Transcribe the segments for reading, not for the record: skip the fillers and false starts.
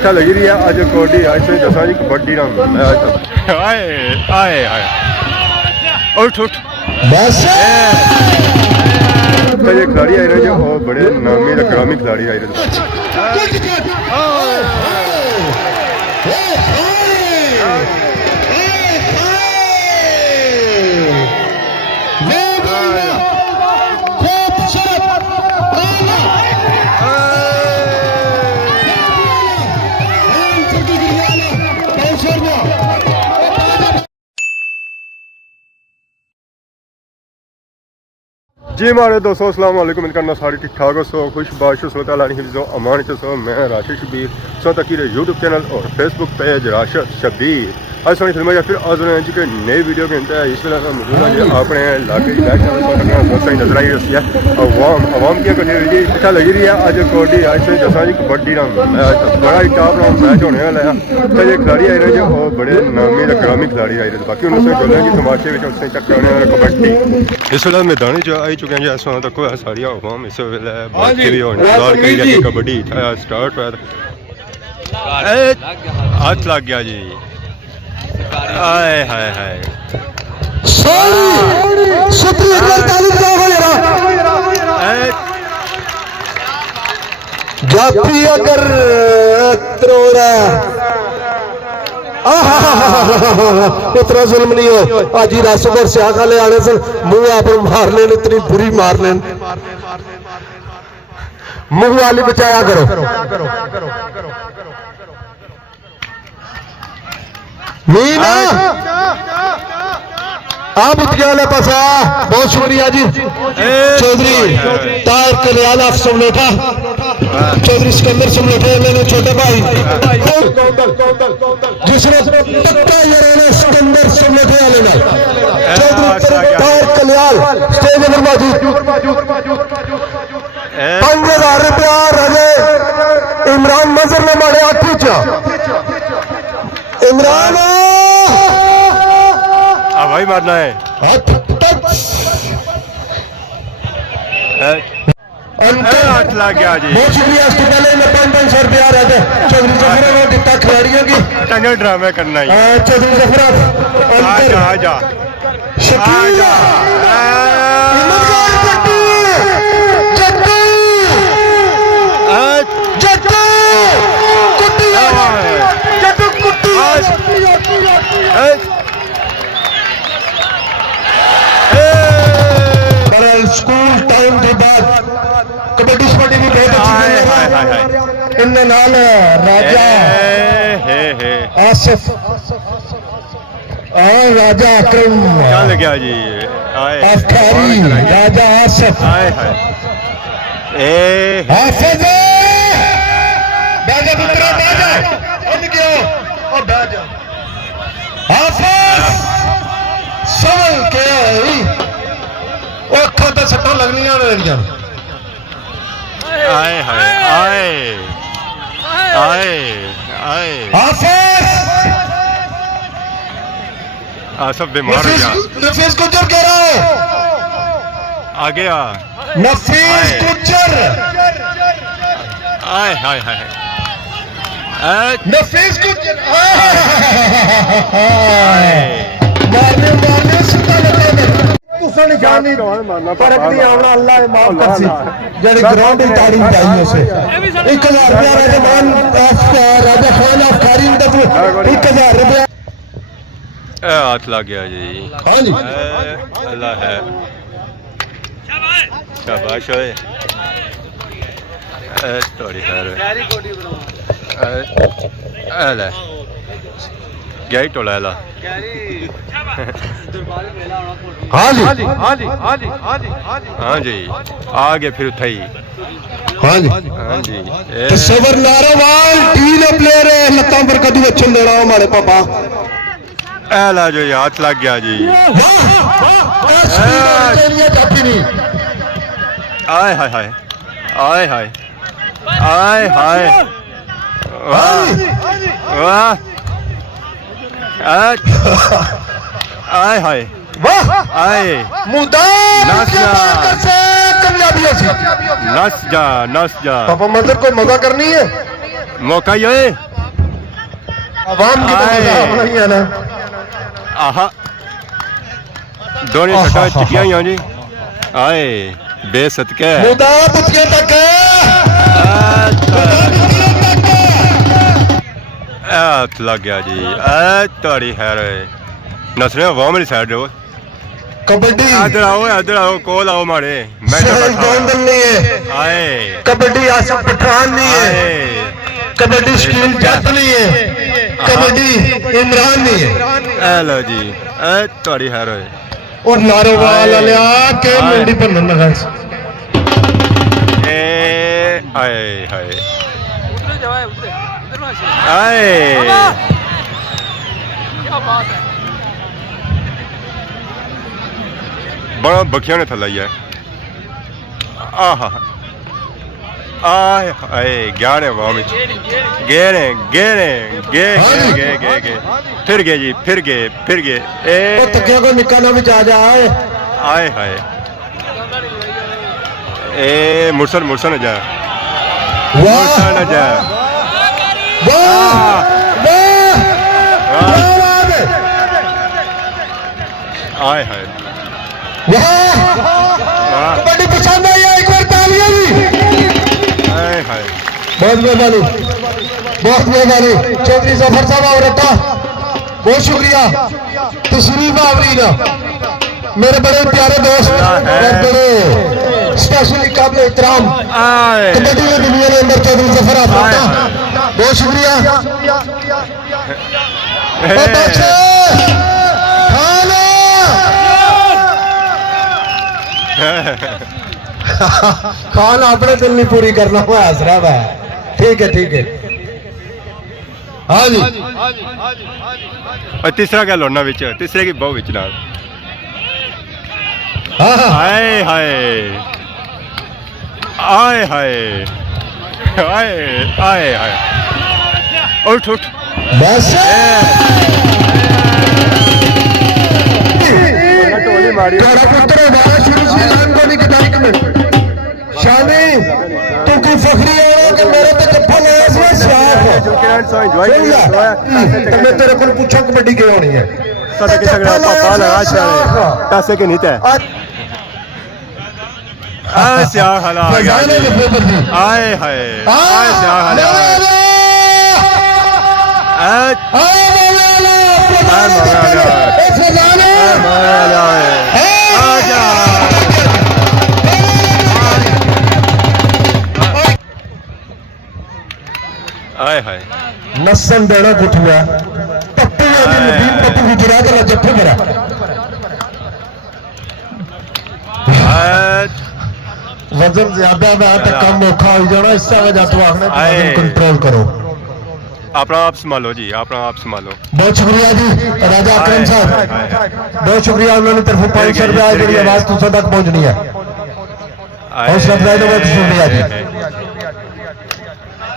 अच्छा लगी रही है अज कबड्डी अज से दसा जी कबड्डी ना आए आए आए उठ उठ ये खिलाड़ी आए रहे जो बड़े नामी ग्रामी खिलाड़ी आए रहे जी हमारे दोस्तों अस्सलाम वालेकुम इनका सारे ठीक ठाक हो सो खुश बाश हिफ्ज़ो अमान सो मैं राशिद शबीर सो तकीर यूट्यूब चैनल और फेसबुक पेज राशिद शबीर आज सोनी फिल्म या फिर आज जी के नई वीडियो के अंदर इस तरह का मौजूद है अपने इलाके की बैठ बहुत सारी नजर आई रही है अवाम की जी अच्छा लगी रही है अज कबड्डी अज से दसा जी कबड्डी ना बड़ा ही टॉप राउंड मैच होने वाला है तो ये खिलाड़ी आए रहे जो बड़े नामी ग्रामी खिलाड़ी आए रहे बाकी उन्होंने बोला कि तमाशे में उसने चक्कर होने वाला कबड्डी इस वेले मैदान जो आई चुके हैं इस वक्त तक सारी अवाम इस वेले भी इंतजार करी जाए कबड्डी स्टार्ट हुआ हाथ लग गया जी आए हाय हाय जाती अगर त्रोड़ा इतना जुल्म नहीं हो आज ही रस और स्याह खाले आने से मुंह आप मार लेन इतनी बुरी मार लेन मुंह वाली बचाया करो मीना आप उतने पासा बहुत शुक्रिया जी चौधरी तार कल्याण आप समलोठा चौधरी सिकंदर समलोठा मैंने छोटे भाई जिसने सिकंदर समलोठे वाले ना चौधरी तार कल्याण स्टेज पर मौजूद 5000 रुपया रजे इमरान मजर ने मारे हाथी च इमरान भाई मारना है हाथ लग गया जी बहुत शुक्रिया इसके पहले मैं 500 रुपया आ रहा था चौधरी जफरा ने दिता खिलाड़ियों की टंगल ड्रामे करना है चौधरी जफरा आजा शकीला स्कूल टाइम के बाद कबड्डी स्पोर्ट भी बहुत अच्छी इनके नाल राजा आसिफ राजा अकरम चल गया जी अफखारी राजा आसिफ हाफिज बैठो पुत्र बैठो उठ गयो और बैठ जाओ हाफिज संभल के अखा तो सट्टा लगनिया आए हाय आए आए आए सब बीमार हो गया नफीस गुज्जर कह रहा है आ गया नफीस गुज्जर आए हाय हाय नफीस गुज्जर मारने मारने सीधा लगा फर्क नहीं आना अल्लाह माफ कर सी जेडे ग्राउंड में ताड़ी चाहिए उसे 1000 रुपया राजमान राजा खान अफखारी ने 1000 रुपया हाथ लग गया जी हाँ जी अल्लाह है शाबाश होए थोड़ी खैर ले गया टोला ला हाँ जी हाँ जी आ गए फिर उठाई हाँ जी हाँ जी सबर नारावाल टीम प्लेयर है लत्ता पर कदू अच्छे देना हमारे पापा ला जो हाथ लग गया जी आए हाय हाय आए हाय आए हाय वाह वाह आए हाय वाह आए मुदा नस जा पापा मंदिर को मजा करनी है मौका ही है आवाम की तो मजा अपना ही है ना। आहा दोनों सट्टा चिटियां ही जी आए बेसदके मुदा बुतिया तक हाथ लग गया जी ताड़ी खैर नसरे अवाम वाली साइड हो कबड्डी इधर आओ कोल आओ मारे सहज गोंदल नहीं है आए कबड्डी आसिफ पठान नहीं है कबड्डी शकील जट नहीं है कबड्डी इमरान नहीं है लो जी ताड़ी खैर और नारोवाल लिया के मंडी पर लगा आए हाय आए बड़ा बखिया ने थला है आहा आए हाय ग्यारह वाम गेरे गेरे गे गे गे गे फिर गए जी फिर गए ओ तकिया को निकालना भी जा जाए आए हाय ए मुरसन जा मुरसन जा आए हाय कबड्डी पसंद आई है एक बार तालियां भी आए हाय बहुत मेहरबानी चौधरी जफर साहब और रट्टा बहुत शुक्रिया तशरीफ आवरीना मेरे बड़े प्यारे दोस्त और बड़े स्पेशली काबिल एहतराम कबड्डी की दुनिया के अंदर चौधरी जफर साहब बहुत शुक्रिया खान अपने दिल नहीं पूरी करना हुआ हसरा है ठीक है हाँ जी और तीसरा क्या लौटना बिच तीसरे की बहु बिच नाल हाय हाय आए हाय आए आए हाय उठ बस टोली मारी पुत्र शुरू से लाइन को नहीं मिनट शानी तू की फखरी है कि मेरे तो जप्पा लगा सी साफ मैं तेरे को पूछा कबड्डी क्यों होनी है पापा लगा पैसे के नहीं तय आए हाय आए हाय नसन देना कुछ हुआ पप्पू पप्पू गुजरा के जप्पू करा वजन ज्यादा है तो कम औखा हो जाना इससे वजह तो आखने वजन कंट्रोल करो अपना आप संभालो जी अपना आप संभालो बहुत शुक्रिया जी राजा अकरम साहब बहुत शुक्रिया उन्होंने तरफ 500 रुपया जी आवाज तुझ तक पहुंचनी है हौसला अफजाई का बहुत शुक्रिया जी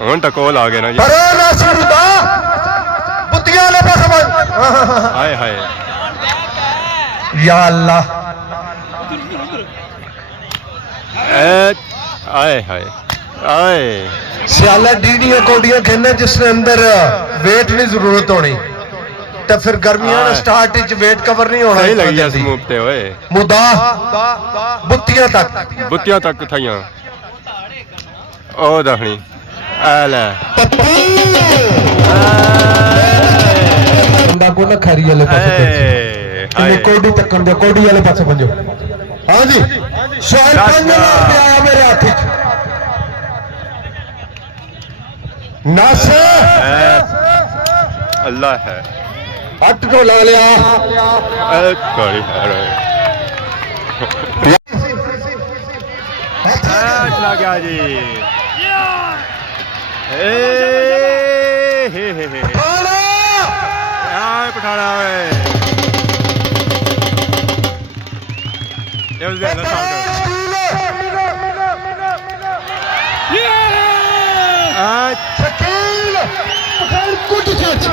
हूं तो कॉल आ गया ना जी अरे नासिरुदा बुद्धियां ले पास समझ हाय हाय या अल्लाह आए हाय आए सियाला डीडियां कोडियां खेलने जिसने अंदर वेट नहीं जरूरत होनी तो फिर गर्मियां स्टार्ट विच वेट कवर नहीं होना सही लगी इस मूव ते ओए मुदा बुत्तियां तक थाइयां ओ दखनी आ ले बंदा को ना खरी वाले पासे कोडी तक कर दे कोडी वाले पासे पंजो हां जी सोहल 5000 पे आया मेरे हाथ नासिर अल्लाह है हट को ला लिया कड़ी है चला गया जी पठाना शकील गुड कैच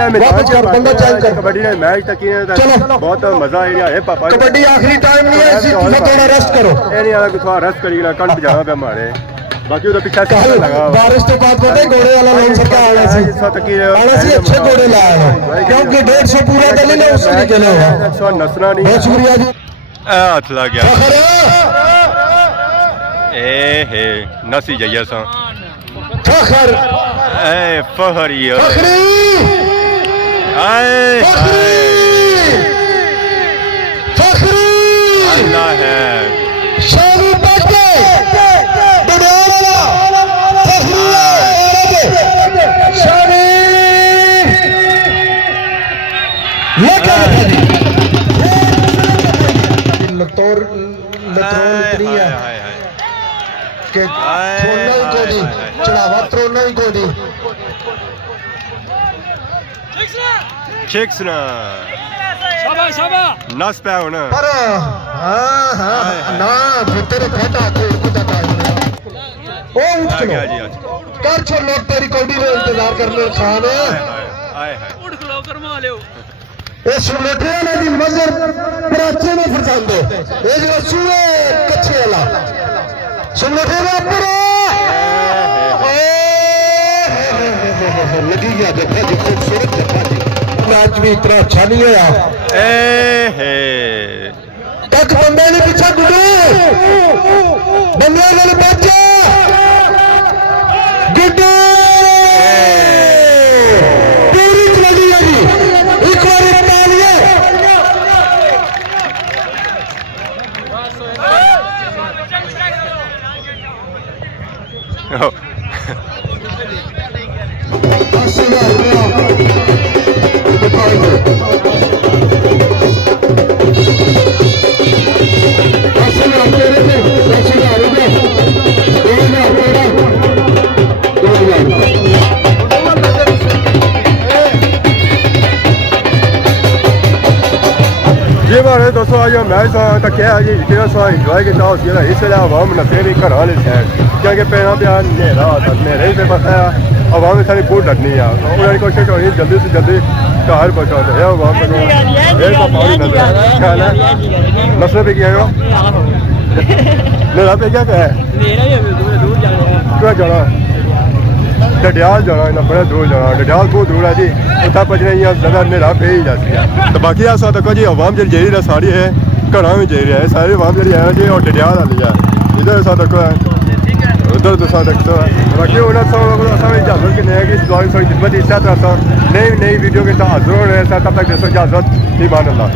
वापस कर बंदा चेंज कर कबड्डी ने मैच तक चलो। बहुत मजा एरिया है पापा कबड्डी आखिरी टाइम नहीं है इसी थोड़ा रेस्ट करो एरिया को थोड़ा रेस्ट करिएगा कल बजाना पे हमारे बाकी उधर पीछे कल लगा बारिश के बाद पता है घोड़े वाला लाइन सरका आना सी अच्छे घोड़े लाए हैं क्योंकि 150 पूरा कर लेना उससे निकले हुआ नसना नहीं बहुत शुक्रिया जी हाथ लग गया फखर ए हे नसी जाइए सा फखर ए फहरी फखरी आए फखरी अल्लाह है शामी बाटे बड़ाला फखरी शामी ये क्या है लतौर उतरी है कि छोड़ना ही को नहीं चढ़ावा तरोड़ना ही को नहीं चिक्स ना नस पे हो ना पर हाँ ना फिर तेरे फेटा को जाता है ओ उठ आ गया जी लो आज कर छोड़ लोग तेरी कौड़ी में इंतजार करने खान आए हाय ये सुनते ना दी मजर प्राचे में फसांदे ये जो सुए कच्चे वाला सुनते ना पूरा लगी गया जफा जी खूबसूरत जफा जी मैच भी इतना अच्छा नहीं है ए हे तक बंदे ने पीछा गुडू बंदे ने बच्चा गुडू पूरी चली है जी एक बार तालियां जी हमारे दोस्तों आज मैच तक है जी जितना सा इंजॉय किया उसके इस वेले आवाम नसे भी घर वाले शहर क्योंकि पैना पे नेरा होता नेरे से पता है आवाम में सारी बहुत डरनी है उन्होंने कोशिश होनी जल्दी से जल्दी घर पहुँचा है आवाम को नस्ल पे क्या हो नेरा पे क्या है क्या जाना डडियाल जाना इन्ना बड़ा दूर जाना डडियाल बहुत दूर है जी उत्था भजने ज़्यादा नेरा पे ही जाती है तो बाकी अस तक जी अवाम जी जेह्ड़ी सारी है घर में जाई रहा है सारी अवाम जी है जी और डडियाल वाली है इधर सा तक उधर दूसरा तक बाकी उन्हें सब इजाजत कि नहीं कि इस दौरान सारी खिदमत इस तरह नई वीडियो के हाजिर होने तब तक जैसे इजाजत ईमान अल्लाह।